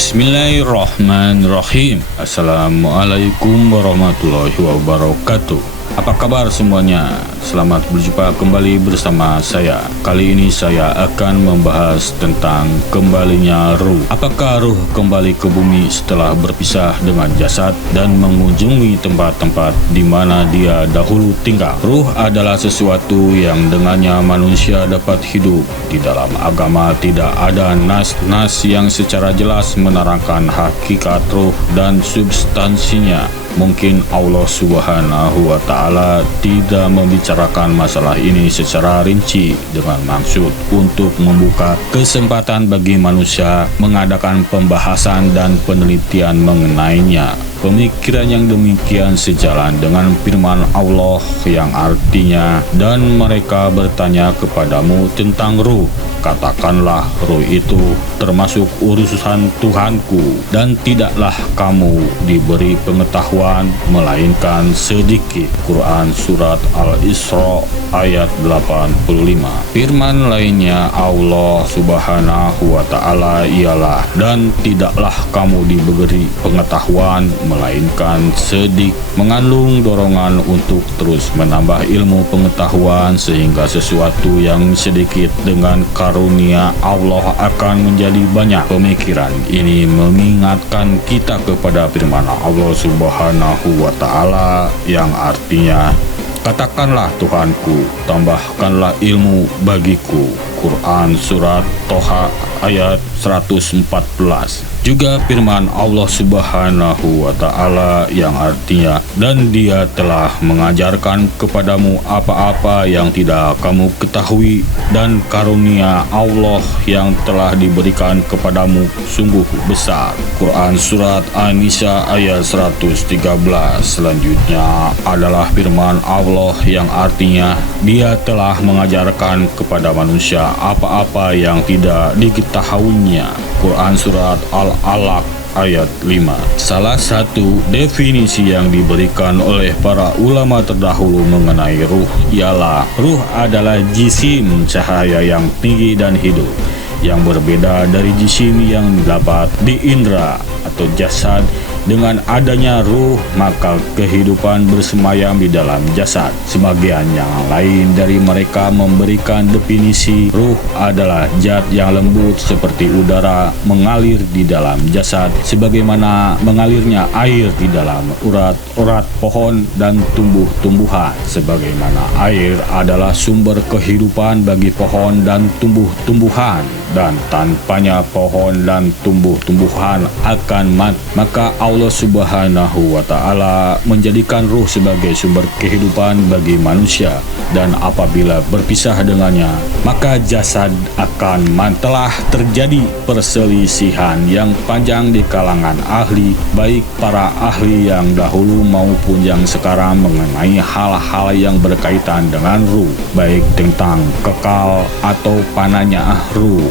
Bismillahirrahmanirrahim. Assalamualaikum warahmatullahi wabarakatuh. Apa kabar semuanya? Selamat berjumpa kembali bersama saya. Kali ini saya akan membahas tentang kembalinya ruh. Apakah ruh kembali ke bumi setelah berpisah dengan jasad dan mengunjungi tempat-tempat di mana dia dahulu tinggal? Ruh adalah sesuatu yang dengannya manusia dapat hidup. Di dalam agama tidak ada nas-nas yang secara jelas menerangkan hakikat ruh dan substansinya. Mungkin Allah Subhanahu wa Ta'ala tidak membicarakan masalah ini secara rinci dengan maksud untuk membuka kesempatan bagi manusia mengadakan pembahasan dan penelitian mengenainya. Pemikiran yang demikian sejalan dengan firman Allah yang artinya, "Dan mereka bertanya kepadamu tentang ruh. Katakanlah, ruh itu termasuk urusan Tuhanku, dan tidaklah kamu diberi pengetahuan melainkan sedikit." Quran Surat Al-Isra ayat 85. Firman lainnya Allah Subhanahu wa Ta'ala ialah, "Dan tidaklah kamu diberi pengetahuan melainkan sedikit," mengandung dorongan untuk terus menambah ilmu pengetahuan sehingga sesuatu yang sedikit dengan karunia Allah akan menjadi banyak. Pemikiran ini mengingatkan kita kepada firman Allah Subhanahu wa Ta'ala yang artinya, "Katakanlah Tuhanku, tambahkanlah ilmu bagiku." Quran Surat Toha ayat 114. Juga firman Allah Subhanahu wa Ta'ala yang artinya, "Dan dia telah mengajarkan kepadamu apa-apa yang tidak kamu ketahui, dan karunia Allah yang telah diberikan kepadamu sungguh besar." Quran Surat An-Nisa ayat 113. Selanjutnya adalah firman Allah yang artinya, "Dia telah mengajarkan kepada manusia apa-apa yang tidak diketahuinya." Quran Surat Al-Alaq ayat 5. Salah satu definisi yang diberikan oleh para ulama terdahulu mengenai ruh ialah, ruh adalah jisim cahaya yang tinggi dan hidup, yang berbeda dari jisim yang dapat diindra atau jasad. Dengan adanya ruh, maka kehidupan bersemayam di dalam jasad. Sebagian yang lain dari mereka memberikan definisi ruh adalah zat yang lembut seperti udara mengalir di dalam jasad, sebagaimana mengalirnya air di dalam urat-urat pohon dan tumbuh-tumbuhan. Sebagaimana air adalah sumber kehidupan bagi pohon dan tumbuh-tumbuhan, dan tanpanya pohon dan tumbuh-tumbuhan akan mati. Maka Allah Subhanahu wa Ta'ala menjadikan ruh sebagai sumber kehidupan bagi manusia, dan apabila berpisah dengannya, maka jasad akan mati. Telah terjadi perselisihan yang panjang di kalangan ahli, baik para ahli yang dahulu maupun yang sekarang, mengenai hal-hal yang berkaitan dengan ruh, baik tentang kekal atau panahnya ruh,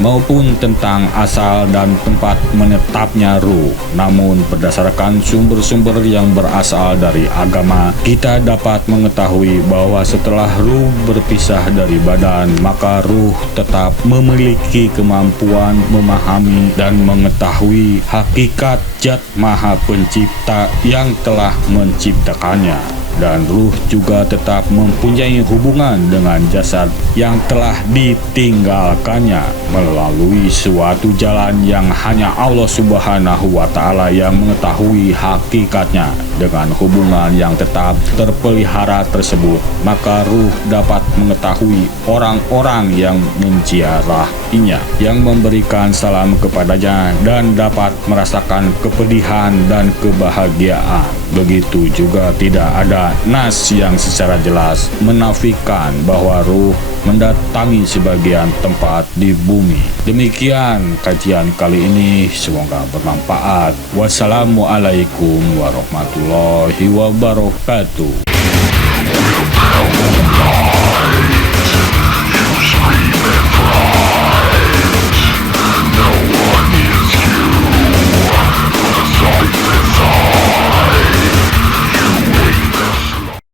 maupun tentang asal dan tempat menetapnya ruh. Namun berdasarkan sumber-sumber yang berasal dari agama, kita dapat mengetahui bahwa setelah ruh berpisah dari badan, maka ruh tetap memiliki kemampuan memahami dan mengetahui hakikat Zat Maha Pencipta yang telah menciptakannya. Dan ruh juga tetap mempunyai hubungan dengan jasad yang telah ditinggalkannya melalui suatu jalan yang hanya Allah Subhanahu wa Ta'ala yang mengetahui hakikatnya. Dengan hubungan yang tetap terpelihara tersebut, maka ruh dapat mengetahui orang-orang yang menziarahinya, yang memberikan salam kepadanya, dan dapat merasakan kepedihan dan kebahagiaan. Begitu juga tidak ada nas yang secara jelas menafikan bahwa ruh mendatangi sebagian tempat di bumi. Demikian kajian kali ini, semoga bermanfaat. Wassalamualaikum warahmatullahi wabarakatuh.